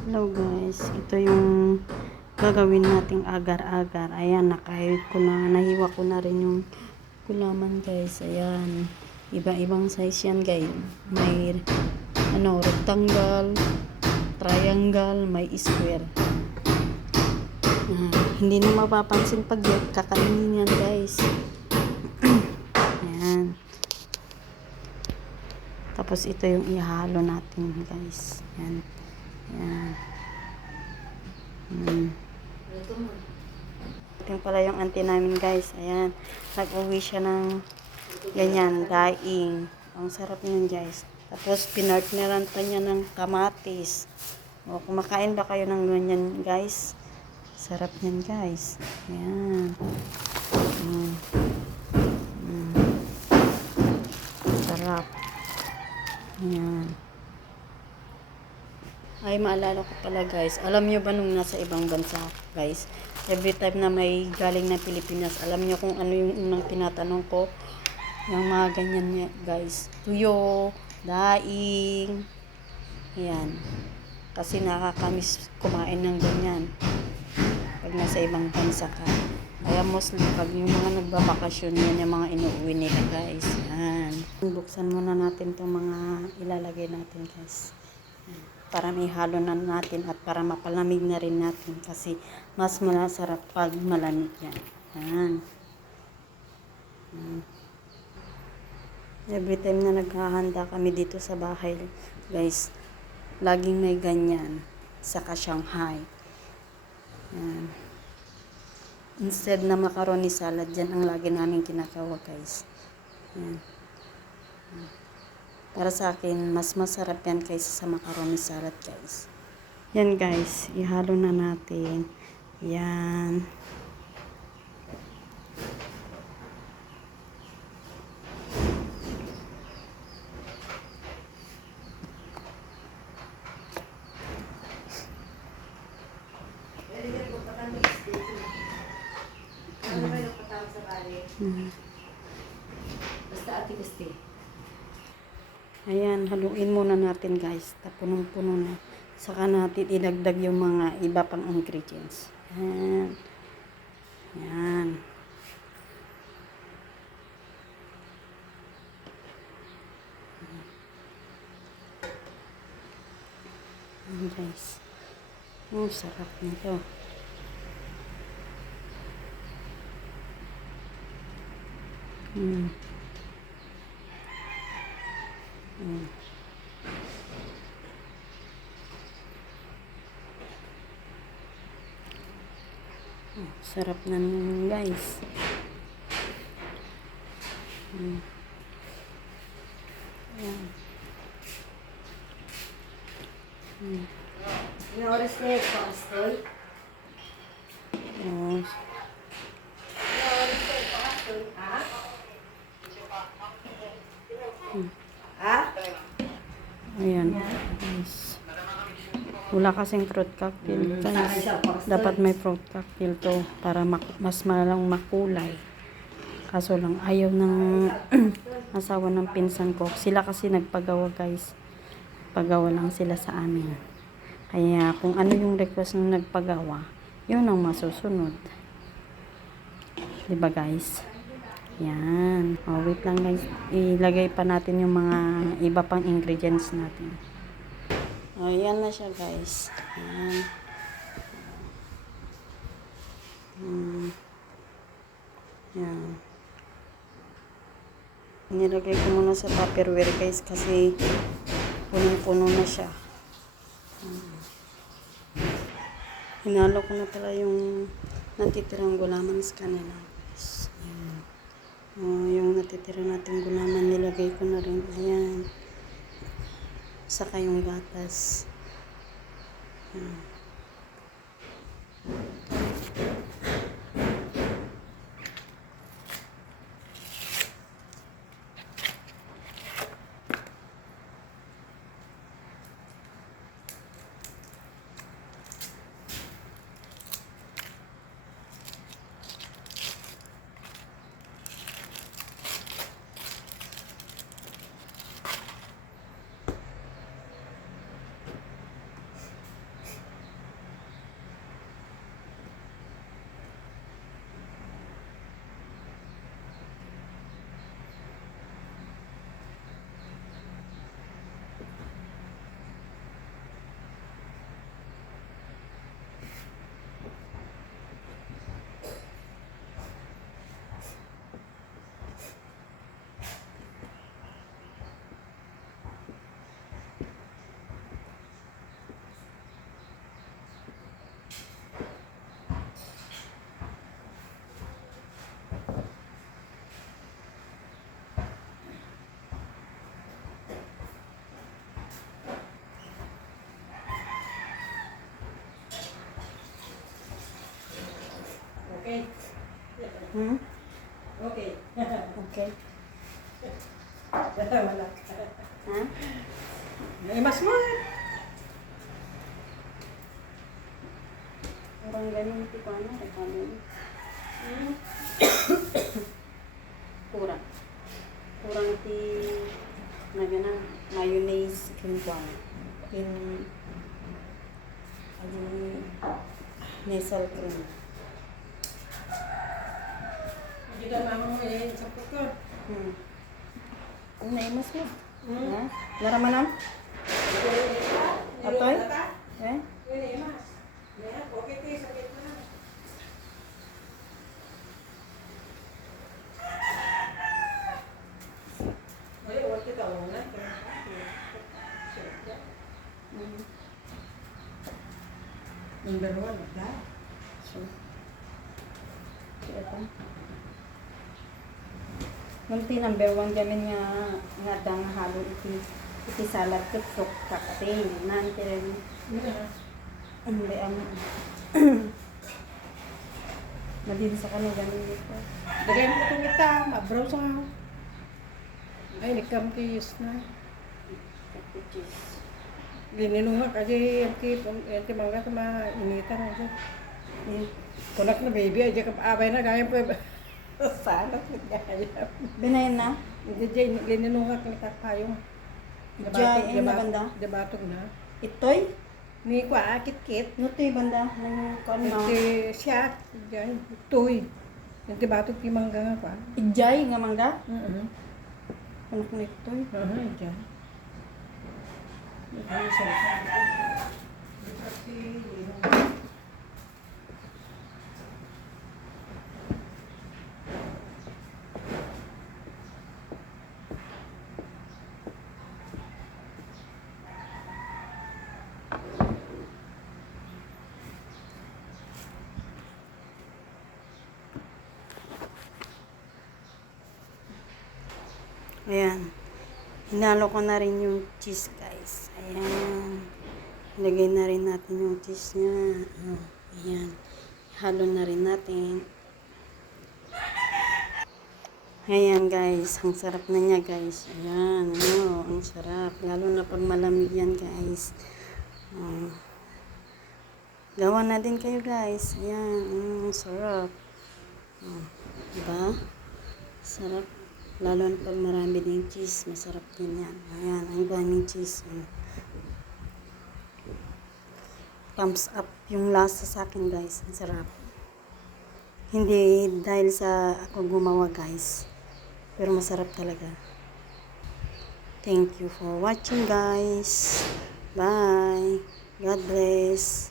Hello guys, ito yung gagawin nating agar-agar. Ayan, nakahit ko na, nahiwa ko na rin yung gulaman guys. Ayan, iba-ibang size yan guys. May rectangle, triangle, may square. Hindi na mapapansin pag kakainin yan guys. Ayan. Tapos ito yung ihalo natin guys. Ayan. Ayan. Ito pala yung auntie namin guys. Ayan. Nag-uwi siya ng ganyan, daing. Ang sarap yun guys. Tapos pinartneran pa niya ng kamatis. O, kumakain ba kayo ng ganyan guys? Sarap yan guys. Ayan. Sarap. Ayan. Ay, maalala ko pala guys. Alam nyo ba nung nasa ibang bansa guys? Every time na may galing na Pilipinas, alam nyo kung ano yung unang tinatanong ko? Yung mga ganyan niya guys. Tuyo, daing. Ayan. Kasi nakakamiss kumain ng ganyan. Pag nasa ibang bansa ka. Kaya mostly pag yung mga nagbabakasyon, yan yung mga inuwi nila guys. Ayan. Buksan muna natin itong mga ilalagay natin guys. Para may halo na natin at para mapalamig na rin natin kasi mas masarap pag malamig yan. Ayan. Every time na naghahanda kami dito sa bahay guys, laging may ganyan saka Shanghai. Ayan. Instead na macaroni salad, yan ang lagi namin kinakawa guys. Ayan. Para sa akin, mas masarap yan kaysa sa macaroni salad guys. Yan guys, ihalo na natin. Yan. Basta ati gusti. Ayan, haluin muna natin guys. Punong-puno na. Saka natin idagdag yung mga iba pang ingredients. Ayan. Ayan. Ayan guys. Oh, sarap nito. Sarap na nun guys. Ayan. Yung oras na yung paastoy. Oh. Yung oras na yung paastoy. Ha? Ha? Ayan guys. Wala kasing fruit cocktail guys. Dapat may fruit cocktail to para mas malang makulay. Kaso lang ayaw ng asawa ng pinsan ko. Sila kasi nagpagawa guys. Pagawa lang sila sa amin. Kaya kung ano yung request ng nagpagawa, yun ang masusunod. Diba guys? Yan. Oh, wait lang guys. Ilagay pa natin yung mga iba pang ingredients natin. Oh, yan na siya guys. Yan. Yan. Nilagay ko muna sa tupperware guys kasi punong-puno na siya. Hinalo ko na pala yung natitirang gulaman sa kanila guys. Yan. Oh, yung natitira natin gulaman nilagay ko na rin. Ayan. Saka yung gatas. Okay. Hmm? Okay. Okay. Wala. Ha? Ay, mas mo. Parang ganun ito pa ano. Kurang. Kurang iti na ganang mayonnaise kintuan. Nasal cream. Hindi ka mama mo yan sa puto. Ang naimas mo. Hmm. Ha? Naramanam? Atoy? Eh? Okay, please. Okay, na. Wala, wala kita una. Number one, da. So, ito. Munti number 1 gamin nga dang halo iti salad tutok kakatay nanti rin hindi madin sa kanila gamin dito. Dagay mo itong kita, ma-browse nga. Ay, nikam kiyos na. Gininunga kasi yung timangga sa mga initan na siya. Kunak na baby, ay ka paabay na gaya po. Sana gaya. Binayan na? Hindi dyan, gininunga ka payong. Jay ay na banda? Debatog na. Itoy? Ni kwa kit-kit. Nutoy banda? Nang kuan mo? Iti siya, dyan, tuy. Yung debatog timangga nga pa. Ijay nga mangga? Uh-huh. Anak na itoy? Dyan. Ayan. Hinalo ko na rin yung cheese, guys. Ayan. Lagay na rin natin yung cheese niya. Oh, ayan. Halo na rin natin. Ayan, guys. Ang sarap na niya, guys. Ayan. Oh, ang sarap. Lalo na pag malamig yan, guys. Oh. Gawa na din kayo, guys. Ayan. Sarap. Oh, diba? Sarap. Lalo na pag marami din cheese, masarap din yan. Ayan, ang daming cheese. Thumbs up yung lasa sa akin, guys. Ang sarap. Hindi dahil sa ako gumawa, guys. Pero masarap talaga. Thank you for watching, guys. Bye. God bless.